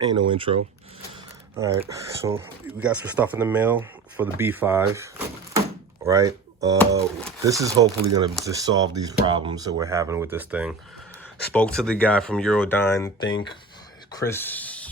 Ain't no intro. All right, so we got some stuff in the mail for the B5. All right, this is hopefully gonna just solve these problems that we're having with this thing. Spoke to the guy from Eurodyne. Think Chris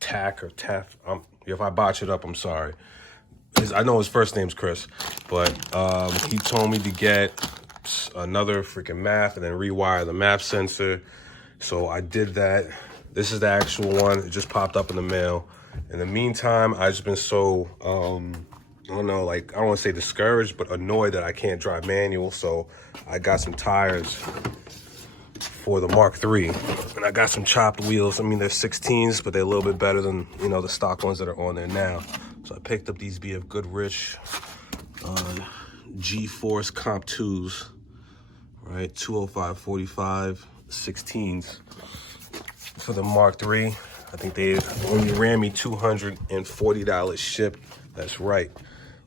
Tack or Taff. If I botch it up, I'm sorry. I know his first name's Chris, but he told me to get another freaking map and then rewire the map sensor. So I did that. This is the actual one. It just popped up in the mail. In the meantime, I've just been so, I don't know, like, I don't want to say discouraged, but annoyed that I can't drive manual. So I got some tires for the Mark III. And I got some chopped wheels. I mean, they're 16s, but they're a little bit better than, you know, the stock ones that are on there now. So I picked up these BF Goodrich G-Force Comp 2s, right? 205/45 16s for the Mark III. I think they only ran me $240 shipped. That's right,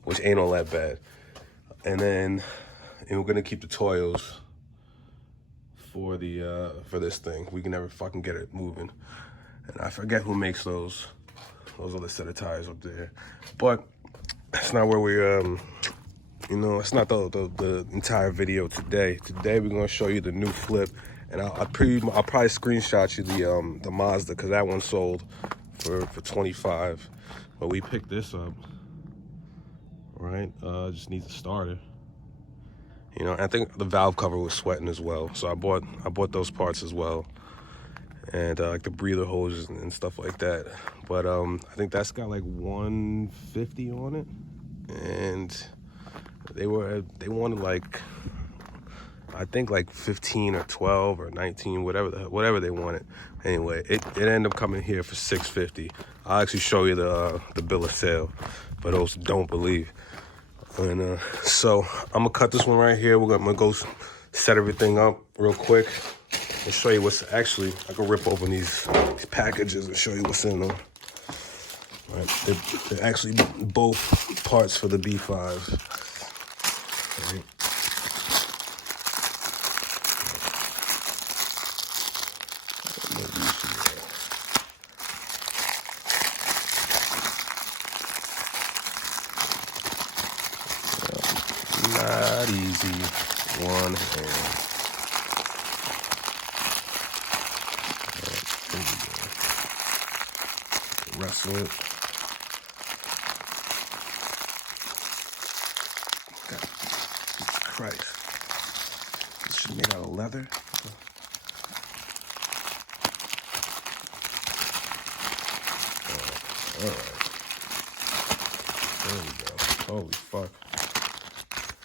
which ain't all that bad. And then we're gonna keep the Toyos for the for this thing. We can never fucking get it moving. And I forget who makes those other set of tires up there. But that's not where we're you know, it's not the entire video today. Today we're gonna show you the new flip, and I'll probably screenshot you the Mazda, because that one sold for 25. But we picked this up, right? Just needs a starter. You know, I think the valve cover was sweating as well, so I bought those parts as well, and like the breather hoses and stuff like that. But I think that's got like 150 on it, and they wanted like, I think like 15 or 12 or 19, whatever they wanted. Anyway, it ended up coming here for 650. I'll actually show you the bill of sale, but those don't believe. And so I'm gonna cut this one right here. I'm gonna go set everything up real quick and show you what's actually. I can rip open these packages and show you what's in them. All right, they're actually both parts for the B5. Right. Not easy. One hand. There we go. Wrestle it. God, Jesus Christ. This should be made out of leather. All right. There we go. Holy fuck.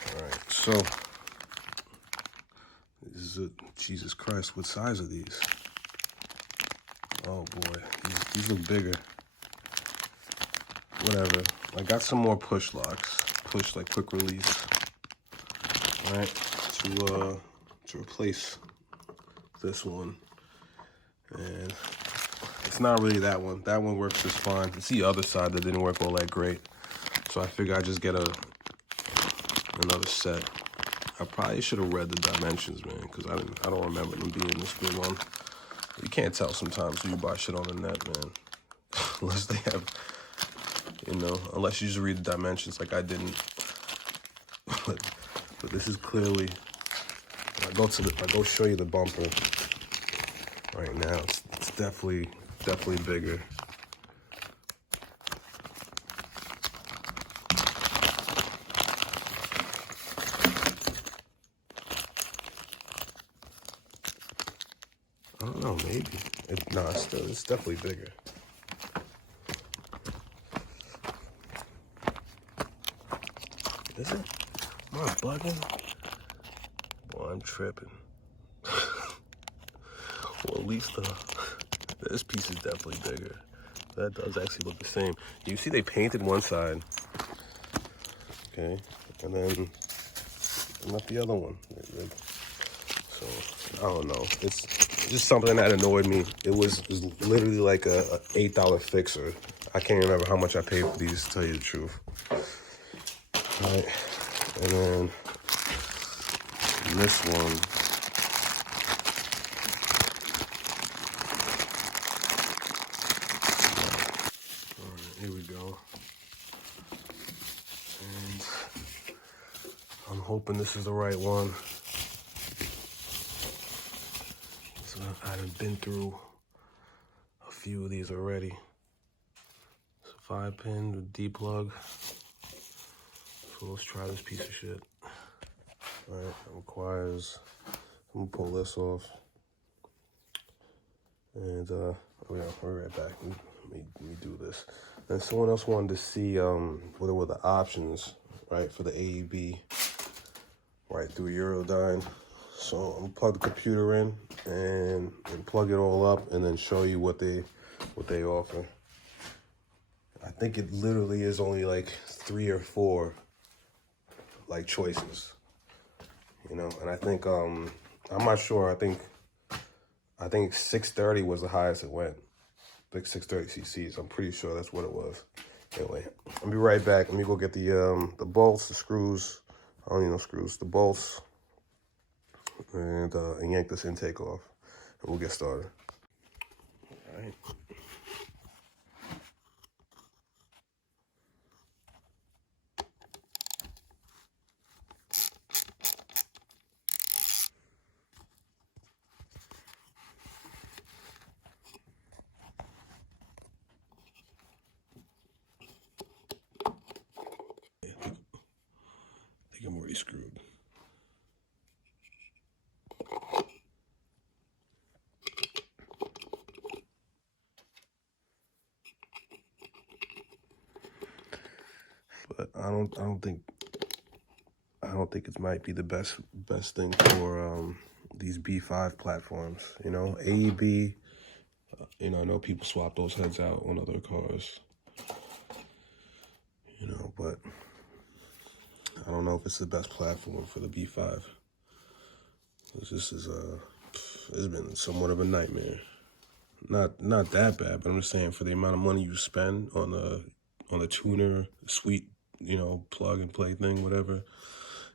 All right. So, this is a, Jesus Christ, what size are these? Oh boy, these look bigger. Whatever. I got some more push locks. Push, like, quick release. All right. To replace this one. And it's not really that one. That one works just fine. It's the other side that didn't work all that great. So I figured I'd just get another set. I probably should have read the dimensions, man, because I don't remember them being this good one. You can't tell sometimes when you buy shit on the net, man. Unless they have, you know, unless you just read the dimensions like I didn't. But this is clearly. I go show you the bumper right now. It's definitely bigger. I don't know, maybe. It's definitely bigger. Is it? Am I bugging? Well, I'm tripping. Well, at least this piece is definitely bigger. That does actually look the same. You see they painted one side. Okay. And then not the other one. So, I don't know. It's just something that annoyed me. It was literally like a $8 fixer. I can't remember how much I paid for these, to tell you the truth. All right. And then this one. Here we go. And I'm hoping this is the right one. So I've been through a few of these already. It's a 5-pin with D-plug. So let's try this piece of shit. All right, it requires, I'm gonna pull this off. And oh yeah, we'll be right back. Let me do this. And someone else wanted to see what were the options, right, for the AEB, right, through Eurodyne. So I'm gonna plug the computer in and plug it all up and then show you what they offer. I think it literally is only like 3 or 4 like choices, you know. And I think I'm not sure. I think 630 was the highest it went. I think 630 cc's. I'm pretty sure that's what it was. Anyway, I'll be right back. Let me go get the bolts, the screws. I don't need no screws. The bolts, and yank this intake off, and we'll get started. All right. I think I'm already screwed. But I don't think it might be the best thing for these B5 platforms. You know, AEB. You know, I know people swap those heads out on other cars. You know, but I don't know if it's the best platform for the B5. This is it's been somewhat of a nightmare. Not that bad, but I'm just saying for the amount of money you spend on a tuner, sweet, you know, plug and play thing, whatever,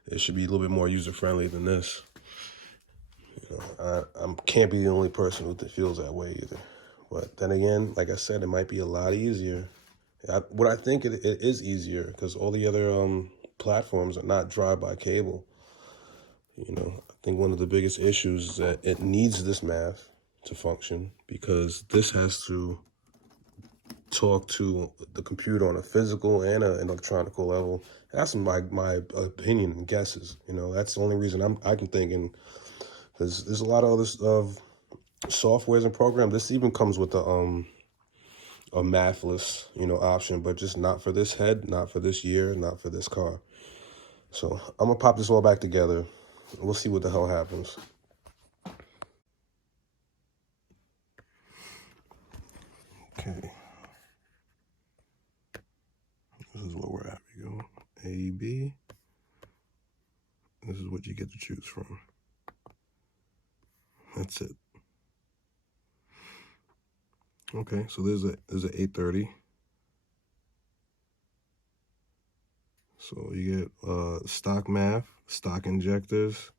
it should be a little bit more user friendly than this. You know, I can't be the only person who feels that way either. But then again, like I said, it might be a lot easier. What I think it is easier because all the other platforms are not drive-by cable. You know, I think one of the biggest issues is that it needs this math to function because this has to talk to the computer on a physical and an electronical level. That's my opinion and guesses. You know, that's the only reason I can think. And there's a lot of other softwares and programs. This even comes with a mathless, you know, option, but just not for this head, not for this year, not for this car. So I'm gonna pop this all back together. We'll see what the hell happens. Okay. This is where we're at. We go A, B. This is what you get to choose from. That's it. Okay, so there's a 830. So you get stock math, stock injectors,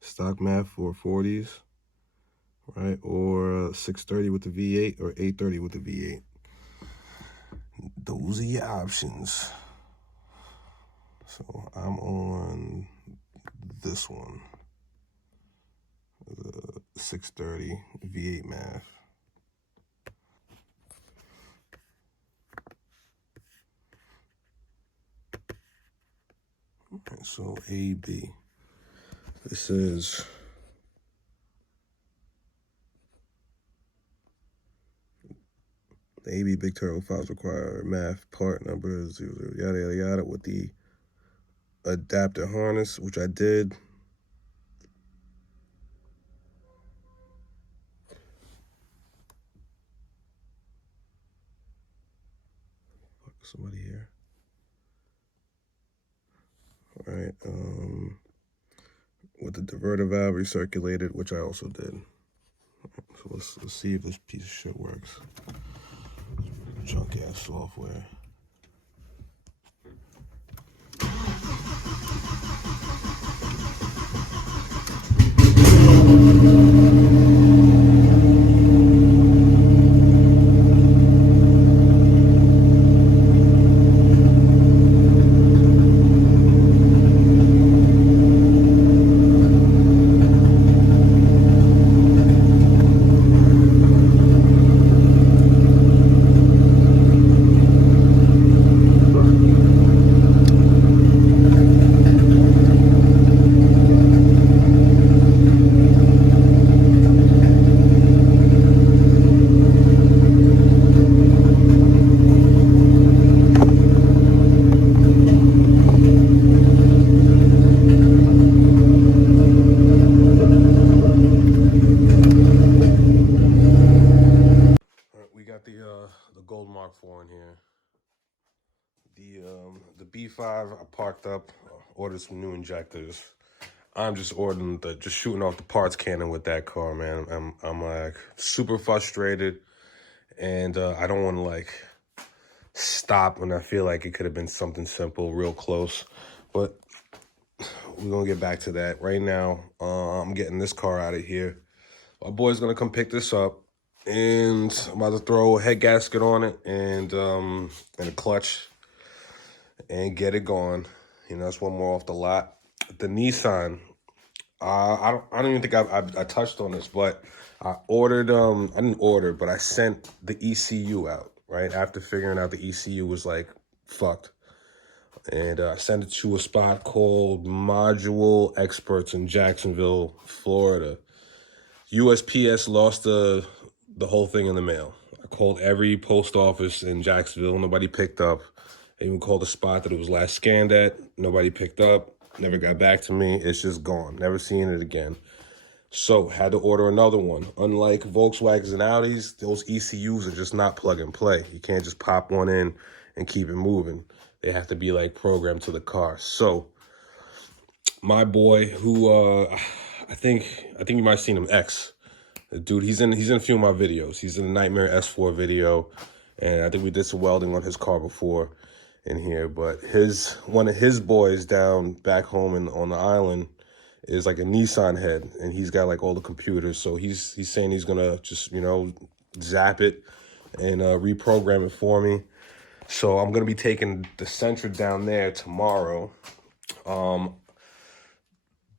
stock math for 40s, right? Or 630 with the V8 or 830 with the V8. Those are your options. So I'm on this one, the 630 V8 math. Okay, so AB. This is the AB Big Turbo files require math part number 00, yada yada yada with the adapter harness, which I did. Fuck, somebody here. All right, with the diverter valve recirculated, which I also did. Right, so let's see if this piece of shit works. Junk ass software. gold Mark IV in here. The B5 I parked up, ordered some new injectors. I'm just just shooting off the parts cannon with that car, man. I'm like super frustrated, and I don't want to like stop when I feel like it could have been something simple, real close. But we're gonna get back to that. Right now, I'm getting this car out of here. My boy's gonna come pick this up, and I'm about to throw a head gasket on it and a clutch and get it going. You know, that's one more off the lot. The Nissan, I don't even think I touched on this, but I ordered I didn't order, but I sent the ECU out right after figuring out the ECU was like fucked, and I sent it to a spot called Module Experts in Jacksonville, Florida. USPS lost the whole thing in the mail. I called every post office in Jacksonville, nobody picked up. I even called the spot that it was last scanned at, nobody picked up, never got back to me. It's just gone, never seen it again. So had to order another one. Unlike Volkswagens and Audis, those ECUs are just not plug and play. You can't just pop one in and keep it moving. They have to be like programmed to the car. So my boy, who I think you might have seen him, X. Dude, he's in a few of my videos. He's in the Nightmare S4 video, and I think we did some welding on his car before in here. But one of his boys down back home on the island is like a Nissan head, and he's got like all the computers. So he's saying he's gonna just, you know, zap it and reprogram it for me. So I'm gonna be taking the Sentra down there tomorrow.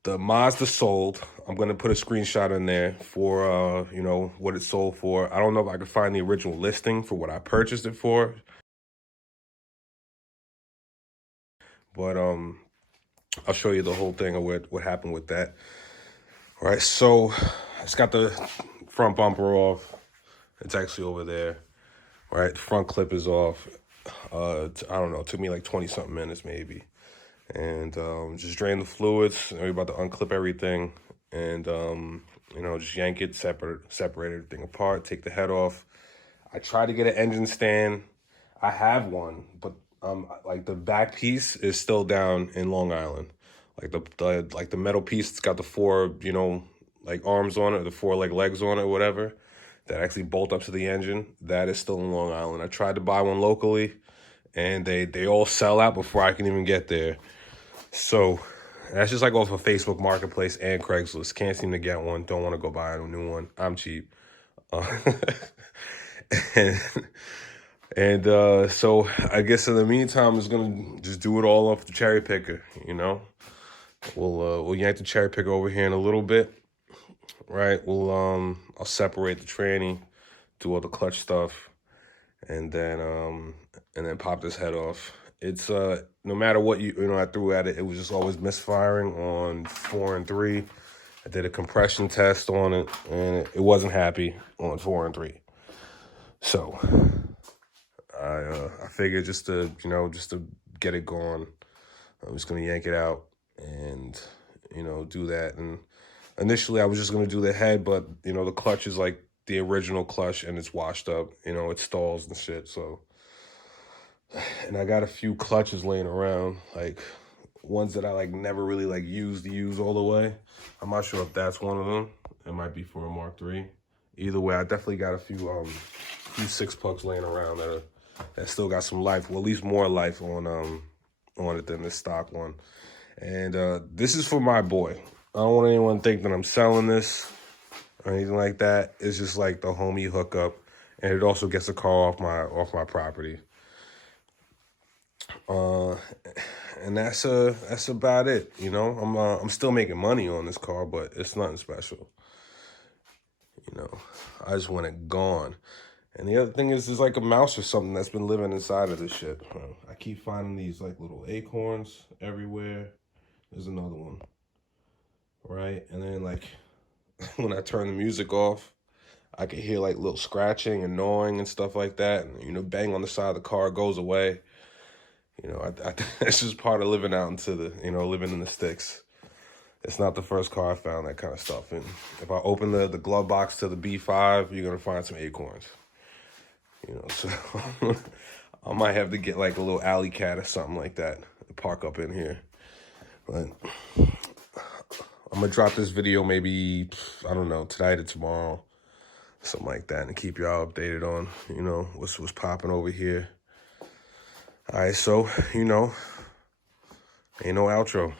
The Mazda sold. I'm gonna put a screenshot in there for you know, what it sold for. I don't know if I can find the original listing for what I purchased it for, but I'll show you the whole thing of what happened with that. All right, so it's got the front bumper off. It's actually over there. All right, the front clip is off. I don't know, it took me like 20-something minutes maybe. And just drain the fluids. We're about to unclip everything and you know, just yank it, separate everything apart, take the head off. I tried to get an engine stand. I have one, but like the back piece is still down in Long Island. Like the metal piece, it's got the four, you know, like arms on it, the four like legs on it, or whatever, that actually bolt up to the engine. That is still in Long Island. I tried to buy one locally, and they all sell out before I can even get there. So that's just like off of Facebook Marketplace and Craigslist. Can't seem to get one. Don't want to go buy a new one. I'm cheap. And so I guess in the meantime, I'm just gonna just do it all off the cherry picker. You know, we'll yank the cherry picker over here in a little bit, right? I'll separate the tranny, do all the clutch stuff, and then pop this head off. It's no matter what you know I threw at it, it was just always misfiring on 4 and 3. I did a compression test on it, and it wasn't happy on 4 and 3. So I figured just to get it going, I'm just gonna yank it out and, you know, do that. And initially I was just gonna do the head, but you know, the clutch is like the original clutch and it's washed up, you know, it stalls and shit. So, and I got a few clutches laying around, like ones that I like never really like use all the way. I'm not sure if that's one of them. It might be for a Mark III. Either way, I definitely got a few 6-pucks laying around that still got some life, well, at least more life on it than this stock one. And this is for my boy. I don't want anyone to think that I'm selling this or anything like that. It's just like the homie hookup, and it also gets the car off my property. And that's about it. You know, I'm still making money on this car, but it's nothing special. You know, I just want it gone. And the other thing is, there's like a mouse or something that's been living inside of this shit. I keep finding these like little acorns everywhere. There's another one, right? And then like when I turn the music off, I can hear like little scratching and gnawing and stuff like that. And, you know, bang on the side of the car, goes away. You know, it's just part of living out into the, you know, living in the sticks. It's not the first car I found that kind of stuff in. If I open the glove box to the B5, you're going to find some acorns. You know, so I might have to get like a little alley cat or something like that to park up in here. But I'm gonna drop this video maybe, I don't know, tonight or tomorrow, something like that, and keep y'all updated on, you know, what's popping over here. All right, so, you know, ain't no outro.